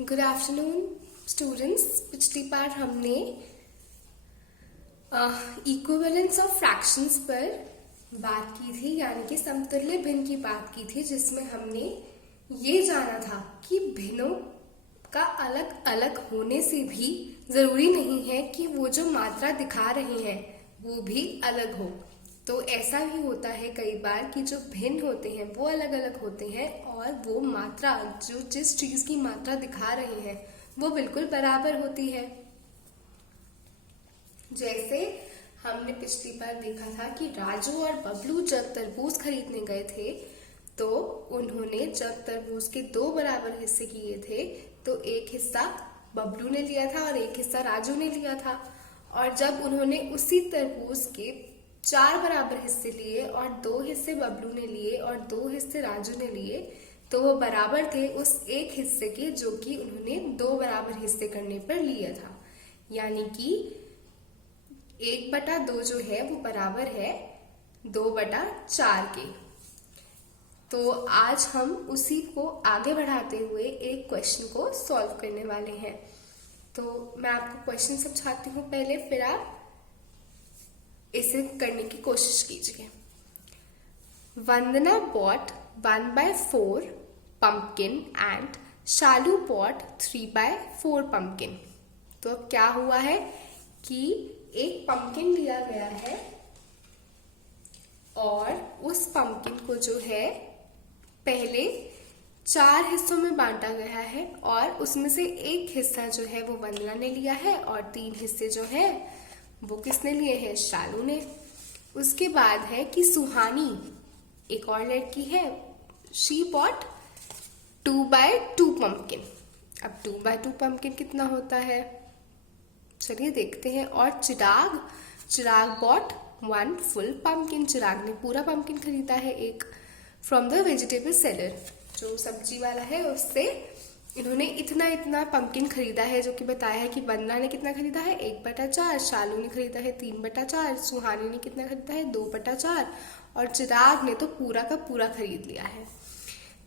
Good afternoon students. पिछली बार हमने equivalence of fractions पर बात की थी, यानी कि समतुल्य भिन्न की बात की थी, जिसमें हमने ये जाना था कि भिन्नों का अलग अलग होने से भी जरूरी नहीं है कि वो जो मात्रा दिखा रहे हैं वो भी अलग हो। तो ऐसा भी होता है कई बार कि जो भिन्न होते हैं वो अलग अलग होते हैं और वो मात्रा जो जिस चीज की मात्रा दिखा रहे हैं वो बिल्कुल बराबर होती है। जैसे हमने पिछली बार देखा था कि राजू और बबलू जब तरबूज खरीदने गए थे तो उन्होंने जब तरबूज के 2 बराबर हिस्से किए थे तो एक हिस्सा बबलू ने लिया था और एक हिस्सा राजू ने लिया था। और जब उन्होंने उसी तरबूज के 4 बराबर हिस्से लिए और 2 हिस्से बबलू ने लिए और 2 हिस्से राजू ने लिए तो वो बराबर थे उस एक हिस्से के जो कि उन्होंने 2 बराबर हिस्से करने पर लिया था। यानी कि 1/2 जो है वो बराबर है 2/4 के। तो आज हम उसी को आगे बढ़ाते हुए एक क्वेश्चन को सॉल्व करने वाले हैं। तो मैं आपको क्वेश्चन समझाती हूँ पहले, फिर आप इसे करने की कोशिश कीजिए। वंदना bought 1/4 pumpkin and Shalu bought 3/4 pumpkin। तो अब क्या हुआ है कि एक पंपकिन लिया गया है और उस पंपकिन को जो है पहले 4 हिस्सों में बांटा गया है और उसमें से एक हिस्सा जो है वो वंदना ने लिया है और 3 हिस्से जो है वो किसने लिए हैं, शालू ने। उसके बाद है कि सुहानी एक और लड़की है, शी बॉट 2/2 पंपकिन। अब 2/2 पंपकिन कितना होता है, चलिए देखते हैं। और चिराग बॉट 1 फुल पंपकिन। चिराग ने पूरा पंपकिन खरीदा है एक, फ्रॉम द वेजिटेबल सेलर, जो सब्जी वाला है उससे इन्होंने इतना पंपकिन खरीदा है, जो कि बताया है कि वंदना ने कितना खरीदा है 1/4, शालू ने खरीदा है 3/4, सुहानी ने कितना खरीदा है 2/4 और चिराग ने तो पूरा का पूरा खरीद लिया है।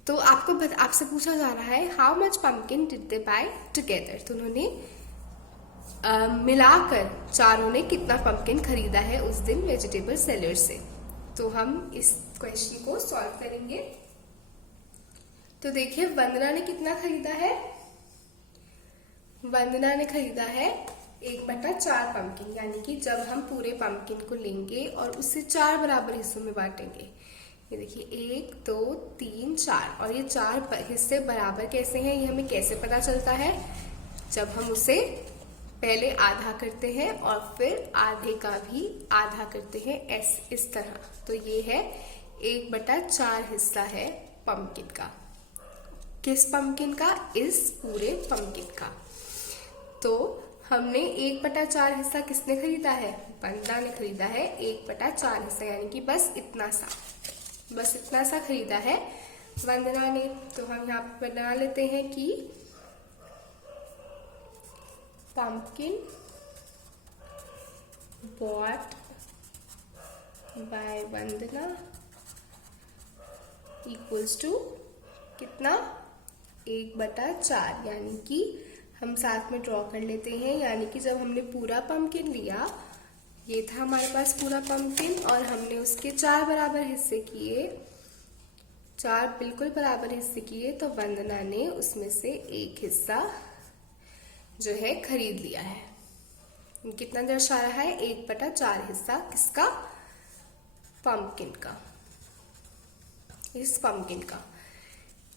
तो आपसे पूछा जा रहा है how much pumpkin did they buy together. तो उन्होंने मिलाकर चारों ने कितना पंपकिन खरीदा है उस दिन वेजिटेबल सेलर से। तो हम इस क्वेश्चन को सॉल्व करेंगे। तो देखिए वंदना ने कितना खरीदा है, वंदना ने खरीदा है 1/4 पंपकिन। यानी कि जब हम पूरे पंपकिन को लेंगे और उसे 4 बराबर हिस्सों में बांटेंगे, ये देखिए 1 2 3 4, और ये 4 हिस्से बराबर कैसे हैं ये हमें कैसे पता चलता है, जब हम उसे पहले आधा करते हैं और फिर आधे का भी आधा करते हैं इस तरह। तो ये है 1/4 हिस्सा है पंपकिन का। किस पंपकिन का, इस पूरे पंपकिन का। तो हमने 1/4 हिस्सा किसने खरीदा है, वंदना ने खरीदा है 1/4 हिस्सा, यानी कि बस इतना सा खरीदा है वंदना ने। तो हम यहाँ पर बना लेते हैं कि pumpkin bought by Vandana equals to कितना 1/4। यानी कि हम साथ में ड्रॉ कर लेते हैं, यानी कि जब हमने पूरा पंपकिन लिया, ये था हमारे पास पूरा पंपकिन और हमने उसके 4 बराबर हिस्से किए, 4 बिल्कुल बराबर हिस्से किए, तो वंदना ने उसमें से एक हिस्सा जो है खरीद लिया है। कितना दर्शा रहा है 1/4 हिस्सा किसका, पंपकिन का, इस पंपकिन का।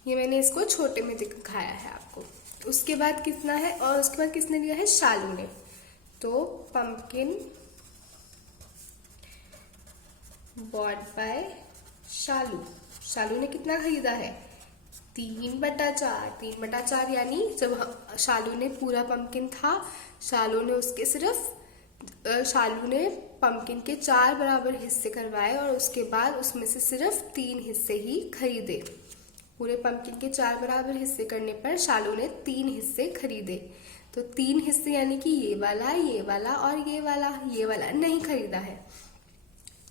ये मैंने इसको छोटे में दिखाया है आपको। उसके बाद कितना है, और उसके बाद किसने लिया है, शालू ने। तो पंपकिन बॉट बाय शालू ने कितना खरीदा है 3/4। यानी जब शालू ने पूरा पंपकिन था, शालू ने पंपकिन के 4 बराबर हिस्से करवाए और उसके बाद उसमें से सिर्फ 3 हिस्से ही खरीदे। पूरे पंपकिन के 4 बराबर हिस्से करने पर शालू ने 3 हिस्से खरीदे। तो 3 हिस्से यानी कि ये वाला और ये वाला नहीं खरीदा है।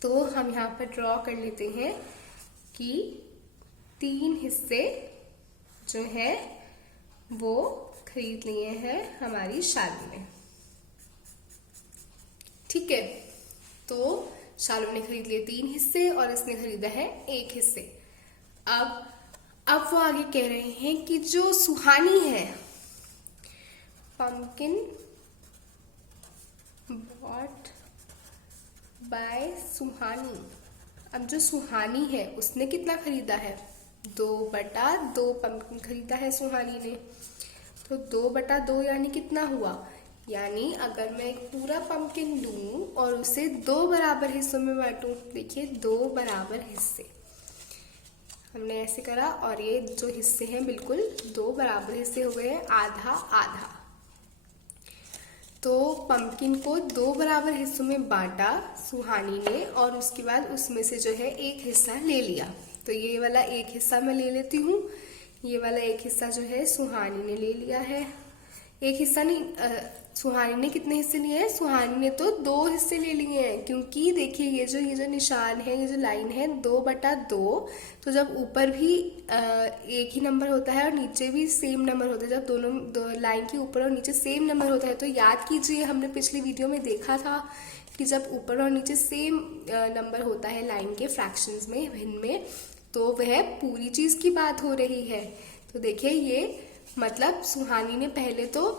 तो हम यहाँ पर ड्रॉ कर लेते हैं कि 3 हिस्से जो है वो खरीद लिए हैं हमारी शालू ने। ठीक है, तो शालू ने खरीद लिए 3 हिस्से और इसने खरीदा है 1 हिस्से। अब वो आगे कह रहे हैं कि जो सुहानी है, पंपकिन बॉट बाय सुहानी। अब जो सुहानी है उसने कितना खरीदा है, 2/2 पंपकिन खरीदा है सुहानी ने। तो 2/2 यानी कितना हुआ, यानी अगर मैं एक पूरा पंपकिन लूं और उसे 2 बराबर हिस्सों में बांटूं, देखिए 2 बराबर हिस्से हमने ऐसे करा और ये जो हिस्से हैं बिल्कुल 2 बराबर हिस्से हो गए हैं, आधा आधा। तो पंपकिन को 2 बराबर हिस्सों में बांटा सुहानी ने और उसके बाद उसमें से जो है 1 हिस्सा ले लिया। तो ये वाला 1 हिस्सा मैं ले लेती हूँ, ये वाला 1 हिस्सा जो है सुहानी ने ले लिया है। 1 हिस्सा नहीं, सुहानी ने कितने हिस्से लिए हैं, सुहानी ने तो 2 हिस्से ले लिए हैं, क्योंकि देखिए ये जो निशान है, ये जो लाइन है 2/2, तो जब ऊपर भी एक ही नंबर होता है और नीचे भी सेम नंबर होता है, जब दोनों लाइन के ऊपर और नीचे सेम नंबर होता है, तो याद कीजिए हमने पिछली वीडियो में देखा था कि जब ऊपर और नीचे सेम नंबर होता है लाइन के फ्रैक्शंस में, भिन्न में, तो वह पूरी चीज की बात हो रही है। तो देखिए ये मतलब सुहानी ने पहले तो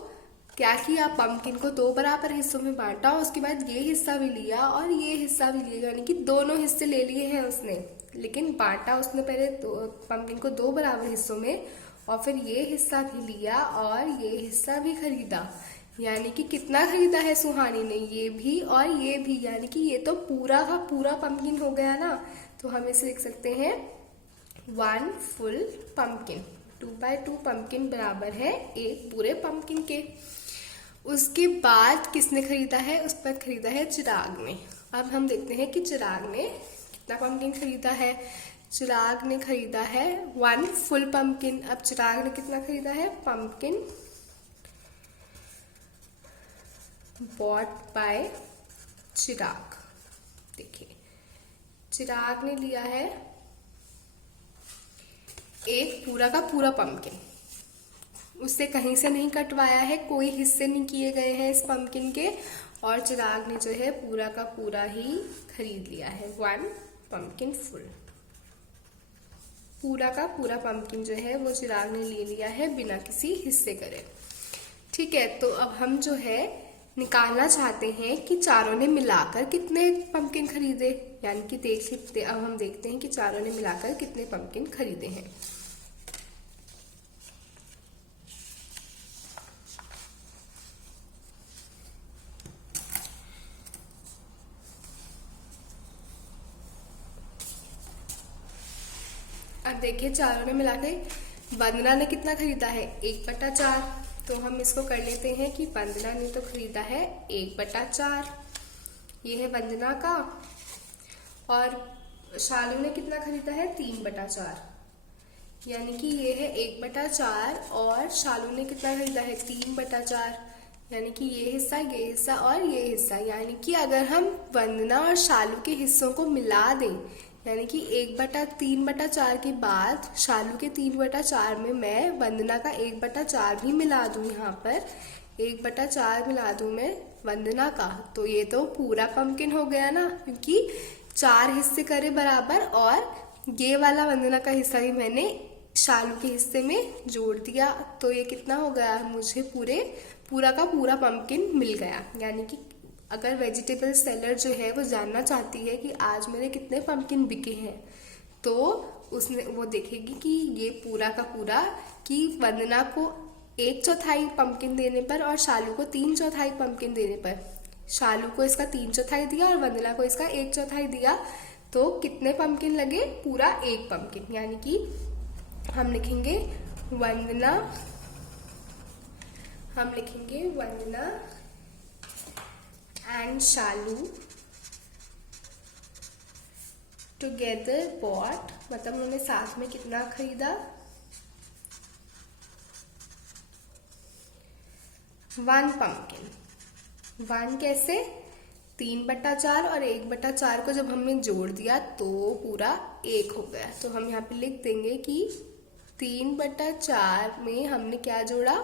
क्या किया, पंपकिन को 2 बराबर हिस्सों में बांटा, उसके बाद ये हिस्सा भी लिया और ये हिस्सा भी लिया, यानी कि दोनों हिस्से ले लिए हैं उसने। लेकिन बांटा उसने पहले पंपकिन को 2 बराबर हिस्सों में और फिर ये हिस्सा भी लिया और ये हिस्सा भी खरीदा। यानी कि कितना खरीदा है सुहानी ने, ये भी और ये भी, यानी कि ये तो पूरा का पूरा पंपकिन हो गया ना। तो हम इसे लिख सकते हैं 1 फुल पंपकिन। 2/2 पंपकिन बराबर है 1 पूरे पंपकिन के। उसके बाद किसने खरीदा है, उस पर खरीदा है चिराग ने। अब हम देखते हैं कि चिराग ने कितना पंपकिन खरीदा है। चिराग ने खरीदा है 1 फुल पंपकिन। अब चिराग ने कितना खरीदा है, पंपकिन बॉट बाय चिराग। देखिए चिराग ने लिया है एक पूरा का पूरा पंपकिन, उससे कहीं से नहीं कटवाया है, कोई हिस्से नहीं किए गए हैं इस पंपकिन के, और चिराग ने जो है पूरा का पूरा ही खरीद लिया है 1 पंपकिन फुल। पूरा का पूरा पंपकिन जो है वो चिराग ने ले लिया है बिना किसी हिस्से करे। ठीक है, तो अब हम जो है निकालना चाहते हैं कि चारों ने मिलाकर कितने पंपकिन खरीदे, यानी कि देख सकते, अब हम देखते हैं कि चारों ने मिलाकर कितने पंपकिन खरीदे हैं। अब देखिए चारों ने मिलाकर वंदना ने कितना खरीदा है, 1/4। तो हम इसको कर लेते हैं कि वंदना ने तो खरीदा है 1/4, ये है वंदना का, और शालू ने कितना खरीदा है 3/4, यानी कि ये है 1/4 और शालू ने कितना खरीदा है 3/4, यानी कि ये हिस्सा और ये हिस्सा। यानी कि अगर हम वंदना और शालू के हिस्सों को मिला दें, यानी कि 1/3/4 के बाद शालू के 3/4 में मैं वंदना का 1/4 भी मिला दूं, यहाँ पर 1/4 मिला दूं मैं वंदना का, तो ये तो पूरा पंपकिन हो गया ना, क्योंकि 4 हिस्से करे बराबर और ये वाला वंदना का हिस्सा भी मैंने शालू के हिस्से में जोड़ दिया। तो ये कितना हो गया, मुझे पूरा का पूरा पंपकिन मिल गया। यानी कि अगर वेजिटेबल सेलर जो है वो जानना चाहती है कि आज मेरे कितने पंपकिन बिके हैं, तो वो देखेगी कि ये पूरा का पूरा, कि वंदना को 1/4 पंपकिन देने पर और शालू को 3/4 पंपकिन देने पर, शालू को इसका 3/4 दिया और वंदना को इसका 1/4 दिया, तो कितने पंपकिन लगे, पूरा 1 पंपकिन। यानी कि हम लिखेंगे वंदना एंड शालू टुगेदर बॉट, मतलब उन्होंने साथ में कितना खरीदा, 1 पंपकिन। 1 कैसे, 3/4 और 1/4 को जब हमने जोड़ दिया तो पूरा 1 हो गया। तो हम यहाँ पे लिख देंगे कि 3/4 में हमने क्या जोड़ा,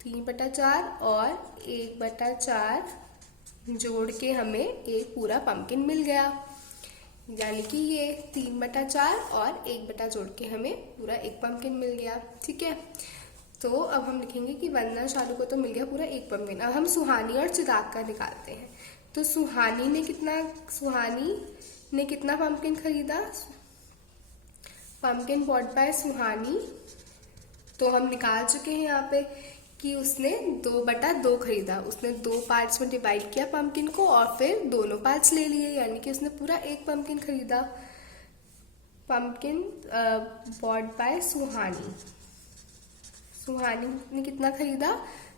3/4 और 1/4 जोड़ के हमें एक पूरा पंपकिन मिल गया। यानी कि ये 3/4 और 1 जोड़ के हमें पूरा एक पंपकिन मिल गया। ठीक है, तो अब हम लिखेंगे कि वंदना शालू को तो मिल गया पूरा एक पंपकिन। अब हम सुहानी और चिराग का निकालते हैं। तो सुहानी ने कितना पंपकिन खरीदा, पंपकिन बॉट बाय सुहानी, तो हम निकाल चुके हैं यहाँ पे कि उसने 2/2 खरीदा। उसने 2 पार्ट्स में डिवाइड किया पंपकिन को और फिर दोनों पार्ट्स ले लिए, यानी कि उसने पूरा एक पंपकिन खरीदा। पंपकिन बॉट बाय सुहानी, सुहानी ने कितना खरीदा,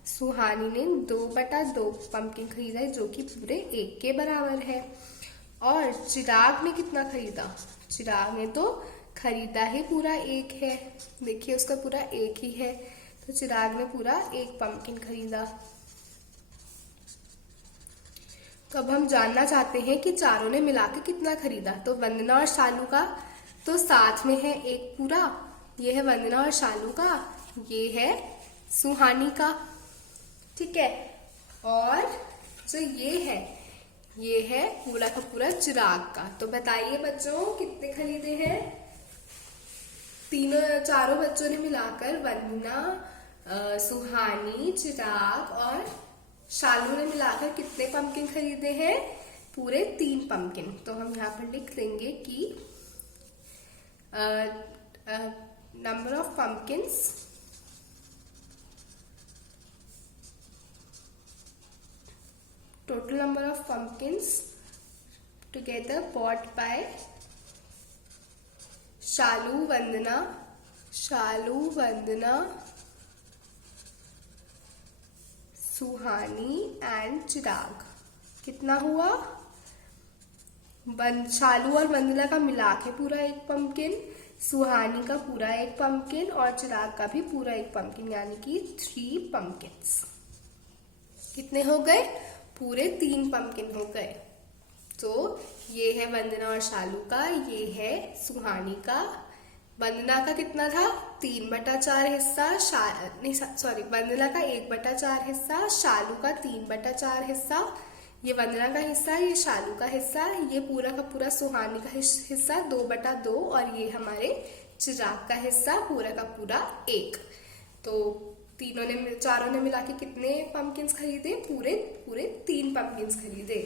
सुहानी ने 2/2 पंपकिन खरीदा जो कि पूरे एक के बराबर है। और चिराग ने कितना खरीदा, चिराग ने तो खरीदा ही पूरा एक है, देखिए उसका पूरा एक ही है, तो चिराग ने पूरा एक पंपकिन खरीदा। तो अब हम जानना चाहते हैं कि चारों ने मिलाकर कितना खरीदा। तो वंदना और शालू का तो साथ में है एक पूरा, ये है वंदना और शालू का, ये है सुहानी का। ठीक है, और जो ये है पूरा का पूरा चिराग का। तो बताइए बच्चों कितने खरीदे हैं, चारों बच्चों ने मिलाकर, वंदना, सुहानी, चिराग और शालू ने मिलाकर कितने पंपकिन खरीदे हैं, पूरे 3 पंपकिन। तो हम यहाँ पर लिख देंगे कि number of pumpkins total number of pumpkins together bought by Shalu, Vandana, Suhani and Chirag, कितना हुआ, शालू और वंदना का मिला के पूरा एक पंपकिन, सुहानी का पूरा एक पंपकिन और चिराग का भी पूरा एक पंपकिन, यानी कि 3 पंपकिन्स। कितने हो गए, पूरे 3 पंपकिन हो गए। तो ये है वंदना और शालू का, ये है सुहानी का। वंदना का कितना था, 3/4 हिस्सा, वंदना का 1/4 हिस्सा, शालू का 3/4 हिस्सा, ये वंदना का हिस्सा, ये शालू का हिस्सा, ये पूरा का पूरा सुहानी का हिस्सा 2/2 और ये हमारे चिराग का हिस्सा पूरा का पूरा 1। तो चारों ने मिला के कितने पंपकिन्स खरीदे, पूरे 3 पंपकिन्स खरीदे।